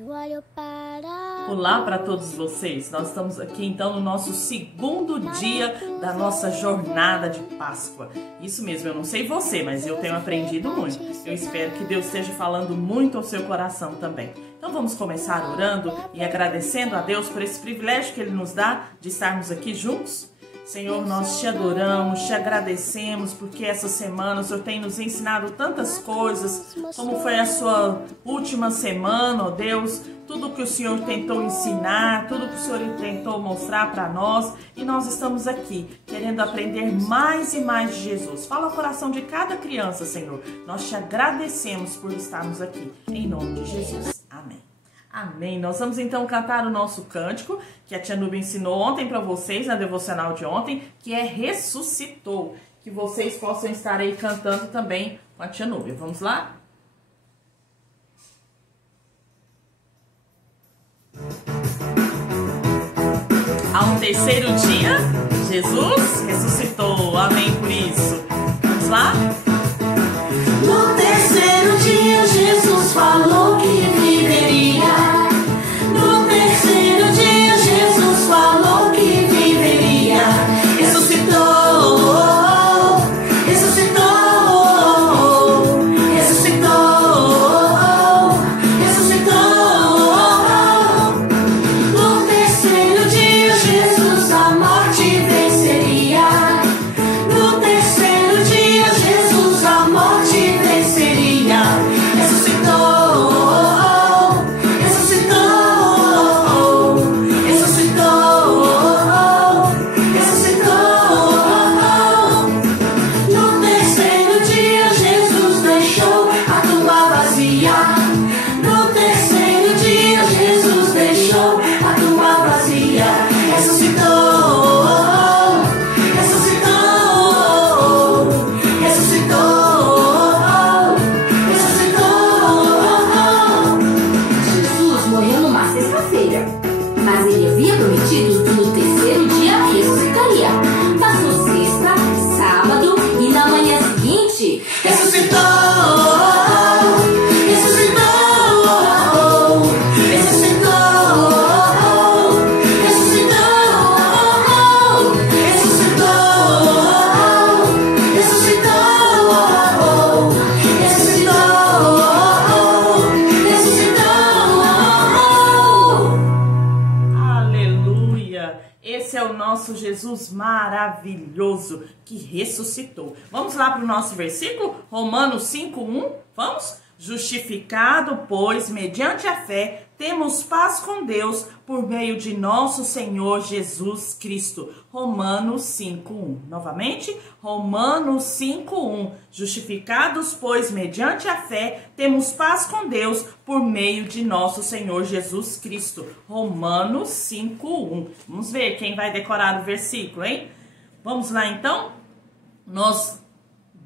Eu olho para... Olá para todos vocês, nós estamos aqui então no nosso segundo dia da nossa jornada de Páscoa. Isso mesmo, eu não sei você, mas eu tenho aprendido muito. Eu espero que Deus esteja falando muito ao seu coração também. Então vamos começar orando e agradecendo a Deus por esse privilégio que Ele nos dá de estarmos aqui juntos. Senhor, nós te adoramos, te agradecemos porque essa semana o Senhor tem nos ensinado tantas coisas, como foi a sua última semana, ó Deus, tudo que o Senhor tentou ensinar, tudo que o Senhor tentou mostrar para nós, e nós estamos aqui querendo aprender mais e mais de Jesus. Fala o coração de cada criança, Senhor. Nós te agradecemos por estarmos aqui, em nome de Jesus. Amém. Amém. Nós vamos então cantar o nosso cântico, que a Tia Núbia ensinou ontem para vocês, na devocional de ontem, que é Ressuscitou. Que vocês possam estar aí cantando também com a Tia Núbia. Vamos lá? Ao terceiro dia, Jesus ressuscitou. Amém por isso. Vamos lá? No terceiro dia, Jesus falou que viveria. No terceiro dia, Jesus falou que viveria. Ressuscitou, ressuscitou, ressuscitou, ressuscitou. No terceiro dia, Jesus a morte venceria. No terceiro dia, Jesus a morte venceria. Ressuscitou, ressuscitou, ressuscitou, ressuscitou. No terceiro dia, Jesus deixou a tumba vazia. No terceiro dia, Jesus deixou a tumba vazia. Ressuscitou, ressuscitou, ressuscitou, ressuscitou. Jesus morreu numa sexta-feira, mas ele havia prometido que no terceiro dia ressuscitaria. Passou sexta, sábado e na manhã seguinte ressuscitou, ressuscitou, ressuscitou, ressuscitou, ressuscitou, ressuscitou, ressuscitou. Aleluia! Esse é o nosso Jesus maravilhoso que ressuscitou. Vamos lá para o nosso versículo? Romanos 5:1. Vamos? Justificado, pois, mediante a fé, temos paz com Deus por meio de nosso Senhor Jesus Cristo. Romanos 5:1. Novamente, Romanos 5:1. Justificados, pois, mediante a fé, temos paz com Deus por meio de nosso Senhor Jesus Cristo. Romanos 5:1. Vamos ver quem vai decorar o versículo, hein? Vamos lá, então?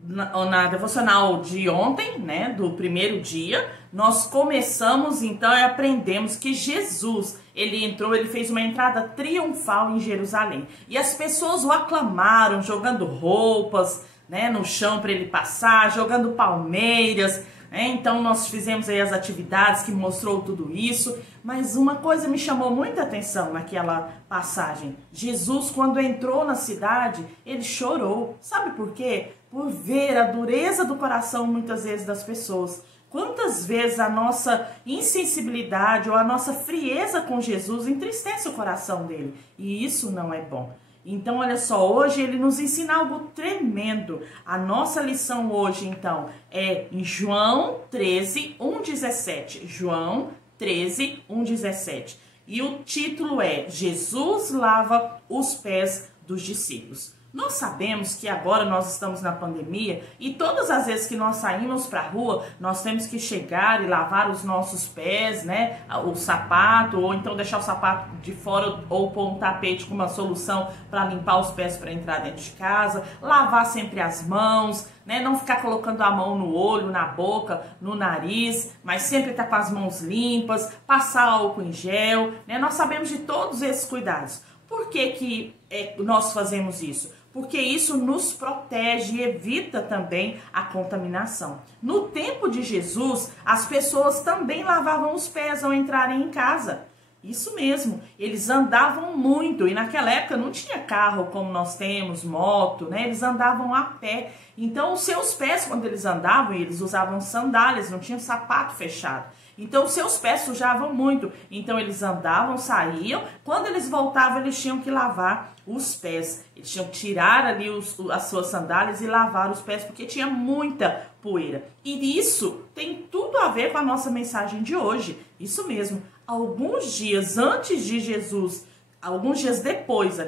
Na devocional de ontem, né, do primeiro dia, nós começamos então e aprendemos que Jesus, ele fez uma entrada triunfal em Jerusalém. E as pessoas o aclamaram, jogando roupas, né, no chão para ele passar, jogando palmeiras. Então nós fizemos aí as atividades que mostrou tudo isso, mas uma coisa me chamou muita atenção naquela passagem. Jesus, quando entrou na cidade, ele chorou. Sabe por quê? Por ver a dureza do coração muitas vezes das pessoas. Quantas vezes a nossa insensibilidade ou a nossa frieza com Jesus entristece o coração dele, e isso não é bom. Então, olha só, hoje ele nos ensina algo tremendo. A nossa lição hoje, então, é em João 13:1-17. João 13:1-17. E o título é Jesus lava os pés dos discípulos. Nós sabemos que agora nós estamos na pandemia e todas as vezes que nós saímos para a rua, nós temos que chegar e lavar os nossos pés, né? O sapato, ou então deixar o sapato de fora ou pôr um tapete com uma solução para limpar os pés para entrar dentro de casa, lavar sempre as mãos, né? Não ficar colocando a mão no olho, na boca, no nariz, mas sempre estar com as mãos limpas, passar álcool em gel, né? Nós sabemos de todos esses cuidados. Por que nós fazemos isso? porque isso nos protege e evita também a contaminação. No tempo de Jesus, as pessoas também lavavam os pés ao entrarem em casa. Isso mesmo, eles andavam muito, e naquela época não tinha carro como nós temos, moto, né? Eles andavam a pé. Então os seus pés, quando eles andavam, eles usavam sandálias, não tinha sapato fechado. Então os seus pés sujavam muito. Então eles andavam, saíam, quando eles voltavam eles tinham que lavar os pés. Eles tinham que tirar ali as suas sandálias e lavar os pés, porque tinha muita poeira. E isso tem tudo a ver com a nossa mensagem de hoje. Isso mesmo. Alguns dias antes de Jesus, alguns dias depois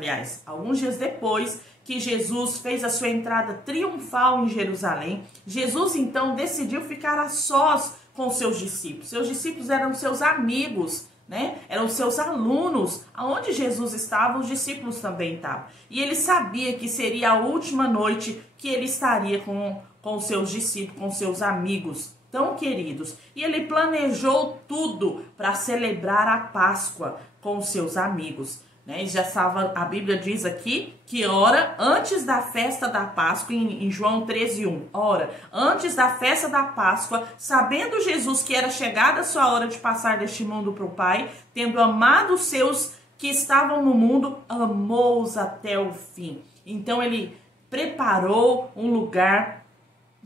que Jesus fez a sua entrada triunfal em Jerusalém, Jesus então decidiu ficar a sós com seus discípulos. Seus discípulos eram seus amigos, né? Eram seus alunos. Aonde Jesus estava, os discípulos também estavam. E ele sabia que seria a última noite que ele estaria com seus discípulos, com seus amigos tão queridos. E ele planejou tudo para celebrar a Páscoa com seus amigos. Né? Já estava, a Bíblia diz aqui que ora antes da festa da Páscoa, em João 13:1, ora antes da festa da Páscoa, sabendo Jesus que era chegada a sua hora de passar deste mundo para o Pai, tendo amado os seus que estavam no mundo, amou-os até o fim. Então ele preparou um lugar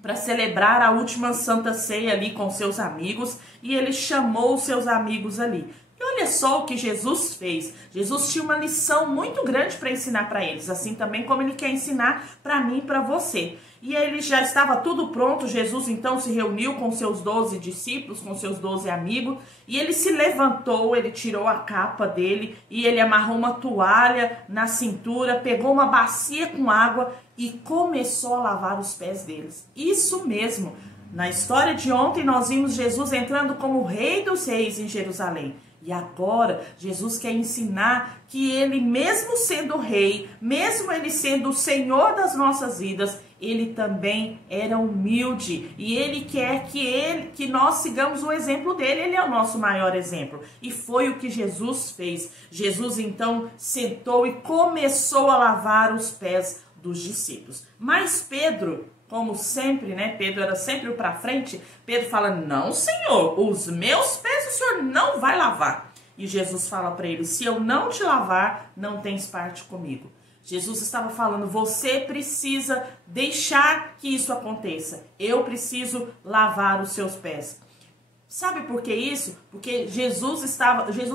para celebrar a última Santa Ceia ali com seus amigos, e ele chamou os seus amigos ali. E olha só o que Jesus fez. Jesus tinha uma lição muito grande para ensinar para eles, assim também como ele quer ensinar para mim e para você. E ele já estava tudo pronto. Jesus então se reuniu com seus 12 discípulos, com seus 12 amigos, e ele se levantou, ele tirou a capa dele e ele amarrou uma toalha na cintura, pegou uma bacia com água e começou a lavar os pés deles. Isso mesmo. Na história de ontem nós vimos Jesus entrando como Rei dos Reis em Jerusalém. E agora Jesus quer ensinar que ele, mesmo sendo rei, mesmo ele sendo o Senhor das nossas vidas, ele também era humilde. E ele quer que nós sigamos o exemplo dele. Ele é o nosso maior exemplo. E foi o que Jesus fez. Jesus então sentou e começou a lavar os pés dos discípulos. Mas Pedro, como sempre, né? Pedro era sempre o para frente. Pedro fala: não, Senhor, os meus pés o Senhor não vai lavar. E Jesus fala para ele: se eu não te lavar, não tens parte comigo. Jesus estava falando: você precisa deixar que isso aconteça. Eu preciso lavar os seus pés. Sabe por que isso? Porque Jesus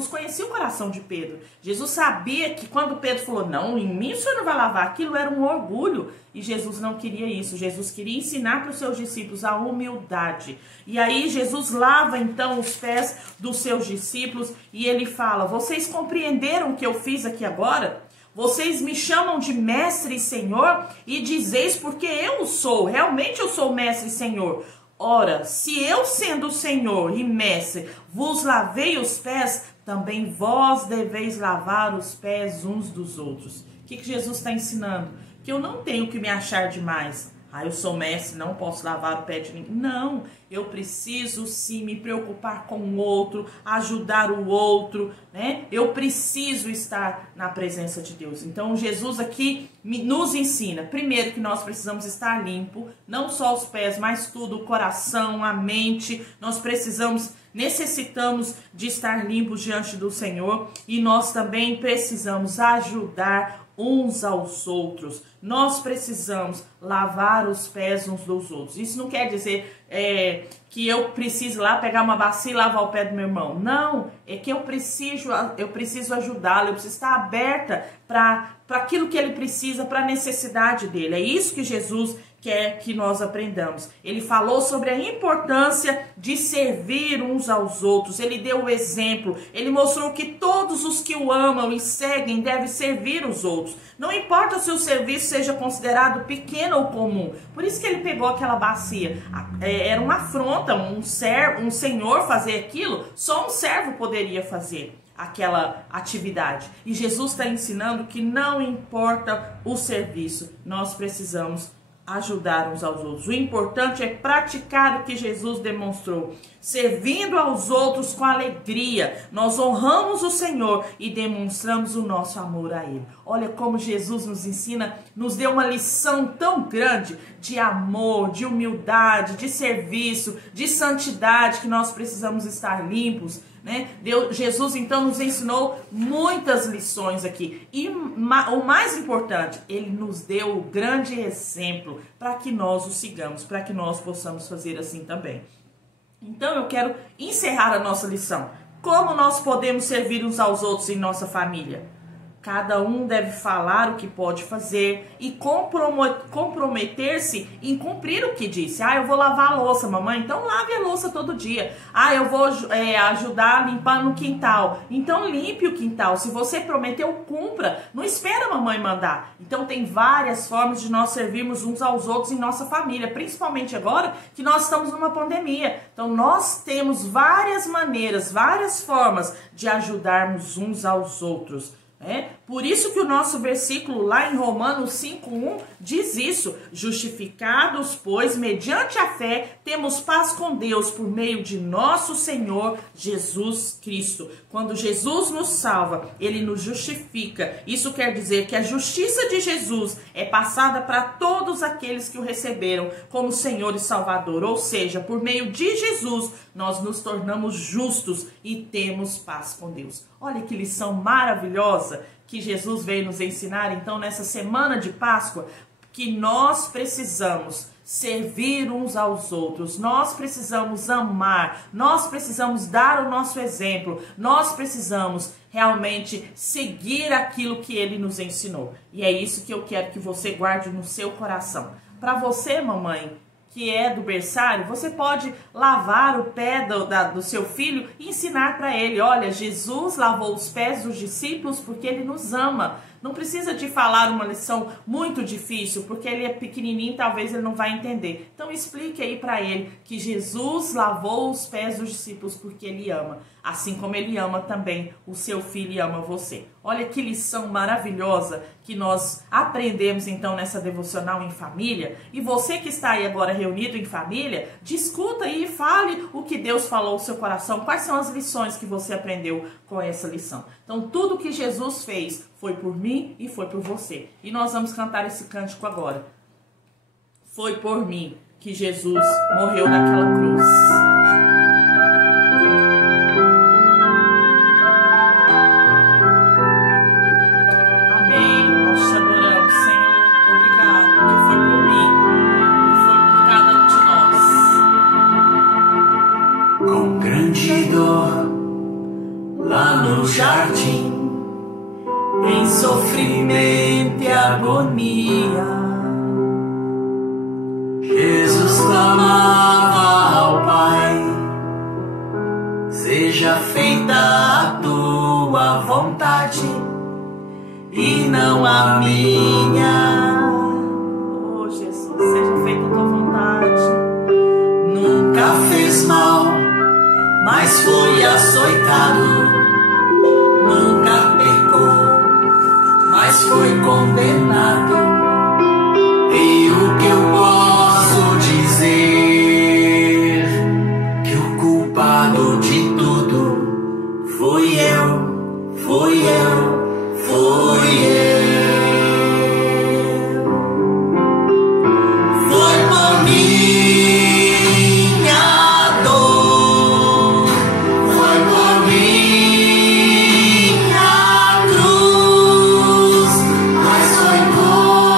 conhecia o coração de Pedro. Jesus sabia que quando Pedro falou: não, em mim o senhor não vai lavar, aquilo era um orgulho. E Jesus não queria isso. Jesus queria ensinar para os seus discípulos a humildade. E aí Jesus lava então os pés dos seus discípulos e ele fala: vocês compreenderam o que eu fiz aqui agora? Vocês me chamam de mestre e senhor e dizeis porque eu sou. Realmente eu sou mestre e senhor. Ora, se eu, sendo o Senhor e Mestre, vos lavei os pés, também vós deveis lavar os pés uns dos outros. O que Jesus está ensinando? Que eu não tenho que me achar demais. Eu sou mestre, não posso lavar o pé de ninguém. Não, eu preciso sim me preocupar com o outro, ajudar o outro, né? Eu preciso estar na presença de Deus. Então Jesus aqui nos ensina, primeiro, que nós precisamos estar limpo, não só os pés, mas tudo, o coração, a mente. Nós necessitamos de estar limpos diante do Senhor, e nós também precisamos ajudar uns aos outros. Nós precisamos lavar os pés uns dos outros. Isso não quer dizer que eu preciso lá pegar uma bacia e lavar o pé do meu irmão. Não, é que eu preciso ajudá-lo, eu preciso estar aberta para aquilo que ele precisa, para a necessidade dele. É isso que Jesus quer que nós aprendamos. Ele falou sobre a importância de servir uns aos outros. Ele deu o exemplo. Ele mostrou que todos os que o amam e seguem devem servir os outros. Não importa se o serviço seja considerado pequeno ou comum. Por isso que ele pegou aquela bacia. Era uma afronta, um senhor fazer aquilo. Só um servo poderia fazer aquela atividade. E Jesus está ensinando que não importa o serviço, nós precisamos ajudar uns aos outros. O importante é praticar o que Jesus demonstrou, servindo aos outros com alegria. Nós honramos o Senhor e demonstramos o nosso amor a Ele. Olha como Jesus nos ensina, nos deu uma lição tão grande de amor, de humildade, de serviço, de santidade, que nós precisamos estar limpos, né? Jesus então nos ensinou muitas lições aqui, e o mais importante, ele nos deu o grande exemplo para que nós o sigamos, para que nós possamos fazer assim também. Então eu quero encerrar a nossa lição. Como nós podemos servir uns aos outros em nossa família? Cada um deve falar o que pode fazer e comprometer-se em cumprir o que disse. Eu vou lavar a louça, mamãe, então lave a louça todo dia. Eu vou ajudar a limpar no quintal, então limpe o quintal. Se você prometeu, cumpra. Não espera a mamãe mandar. Então tem várias formas de nós servirmos uns aos outros em nossa família, principalmente agora que nós estamos numa pandemia. Então nós temos várias maneiras, várias formas de ajudarmos uns aos outros. Por isso que o nosso versículo lá em Romanos 5:1 diz isso: justificados, pois, mediante a fé, temos paz com Deus por meio de nosso Senhor Jesus Cristo. Quando Jesus nos salva, Ele nos justifica. Isso quer dizer que a justiça de Jesus é passada para todos aqueles que o receberam como Senhor e Salvador. Ou seja, por meio de Jesus, nós nos tornamos justos e temos paz com Deus. Olha que lição maravilhosa que Jesus veio nos ensinar, então, nessa semana de Páscoa, que nós precisamos servir uns aos outros, nós precisamos amar, nós precisamos dar o nosso exemplo, nós precisamos realmente seguir aquilo que Ele nos ensinou. E é isso que eu quero que você guarde no seu coração. Para você, mamãe, que é do berçário, você pode lavar o pé do seu filho e ensinar para ele: olha, Jesus lavou os pés dos discípulos porque Ele nos ama. Não precisa de falar uma lição muito difícil, porque ele é pequenininho, talvez ele não vai entender. Então explique aí para ele que Jesus lavou os pés dos discípulos porque Ele ama. Assim como Ele ama também o seu filho e ama você. Olha que lição maravilhosa que nós aprendemos então nessa devocional em família. E você que está aí agora reunido em família, discuta aí e fale o que Deus falou no seu coração. Quais são as lições que você aprendeu com essa lição? Então tudo que Jesus fez foi por mim e foi por você. E nós vamos cantar esse cântico agora. Foi por mim que Jesus morreu naquela cruz. Jardim, em sofrimento e agonia, Jesus clamava ao Pai: seja feita a tua vontade e não a minha. Oh Jesus, seja feita a tua vontade. Nunca fez mal, mas foi açoitado. Nunca pecou, mas foi condenado. E o que eu posso dizer? Que o culpado de tudo fui eu, fui eu, fui eu. Foi por minha dor, foi por mim. Mas foi por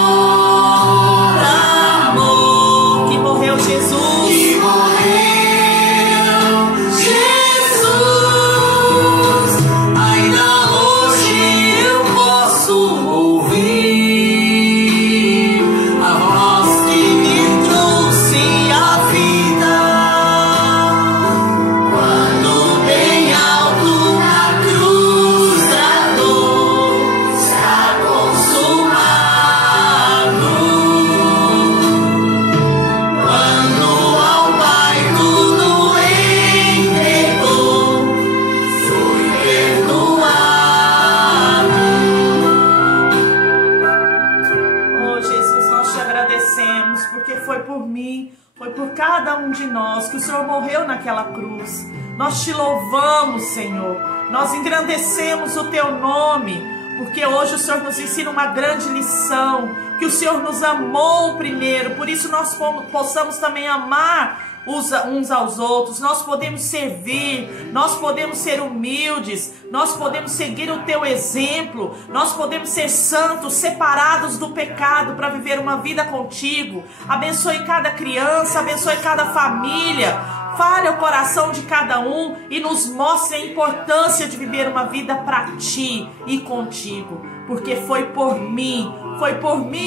por cada um de nós, que o Senhor morreu naquela cruz. Nós te louvamos, Senhor. Nós engrandecemos o teu nome, porque hoje o Senhor nos ensina uma grande lição, que o Senhor nos amou primeiro, por isso nós possamos também amar uns aos outros, nós podemos servir, nós podemos ser humildes, nós podemos seguir o teu exemplo, nós podemos ser santos, separados do pecado para viver uma vida contigo. Abençoe cada criança, abençoe cada família, fale ao coração de cada um e nos mostre a importância de viver uma vida para ti e contigo, porque foi por mim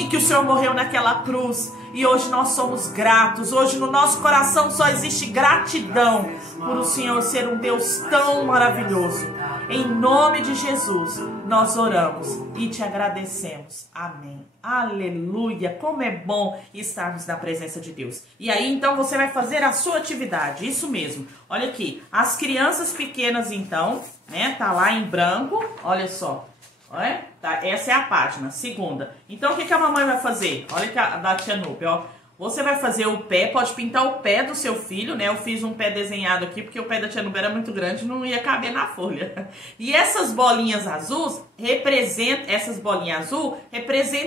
que o Senhor morreu naquela cruz. E hoje nós somos gratos, hoje no nosso coração só existe gratidão por o Senhor ser um Deus tão maravilhoso. Em nome de Jesus, nós oramos e te agradecemos. Amém. Aleluia, como é bom estarmos na presença de Deus. E aí, então, você vai fazer a sua atividade, isso mesmo. Olha aqui, as crianças pequenas, então, né, tá lá em branco, olha só. Olha, tá, essa é a página, segunda. Então, o que a mamãe vai fazer? Olha que a da tia Núbia, ó. Você vai fazer o pé, pode pintar o pé do seu filho, né? Eu fiz um pé desenhado aqui, porque o pé da tia Núbia era muito grande, não ia caber na folha. E essas bolinhas azuis representam,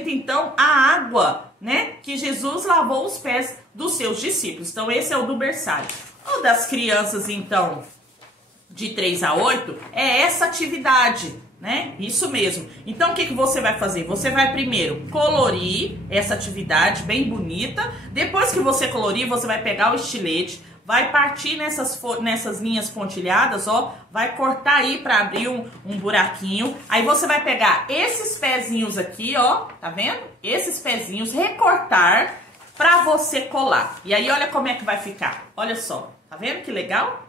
então, a água, né? Que Jesus lavou os pés dos seus discípulos. Então, esse é o do berçário. O das crianças, então, de 3 a 8, é essa atividade, né? Isso mesmo. Então, o que você vai fazer? Você vai primeiro colorir essa atividade bem bonita. Depois que você colorir, você vai pegar o estilete, vai partir nessas linhas pontilhadas, ó. Vai cortar aí para abrir um buraquinho. Aí você vai pegar esses pezinhos aqui, ó. Tá vendo? Esses pezinhos, recortar para você colar. E aí, olha como é que vai ficar. Olha só. Tá vendo que legal?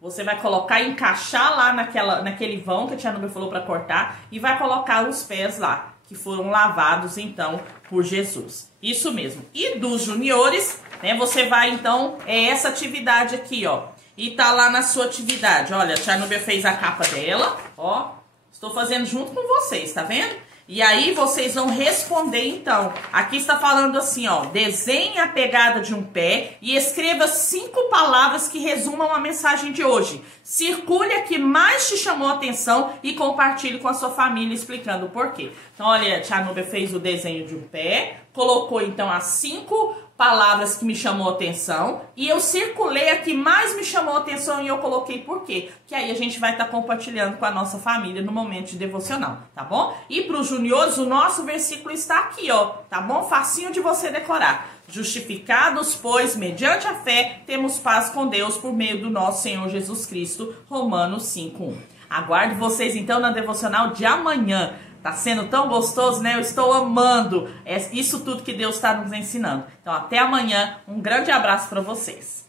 Você vai colocar e encaixar lá naquele vão que a tia Núbia falou para cortar e vai colocar os pés lá, que foram lavados, então, por Jesus. Isso mesmo. E dos juniores, né, você vai, então, essa atividade aqui, ó. E tá lá na sua atividade. Olha, a tia Núbia fez a capa dela, ó. Estou fazendo junto com vocês, tá vendo? E aí vocês vão responder, então. Aqui está falando assim, ó. Desenhe a pegada de um pé e escreva 5 palavras que resumam a mensagem de hoje. Circule a que mais te chamou a atenção e compartilhe com a sua família explicando o porquê. Então, olha, a tia Núbia fez o desenho de um pé, colocou, então, as 5 palavras que me chamou a atenção e eu circulei a que mais me chamou a atenção e eu coloquei por quê? Que aí a gente vai estar compartilhando com a nossa família no momento de devocional, tá bom? E para os juniores, o nosso versículo está aqui, ó, tá bom? Facinho de você decorar. Justificados, pois, mediante a fé, temos paz com Deus por meio do nosso Senhor Jesus Cristo, Romanos 5:1. Aguardo vocês, então, na devocional de amanhã. Tá sendo tão gostoso, né? Eu estou amando isso tudo que Deus está nos ensinando. Então, até amanhã. Um grande abraço para vocês.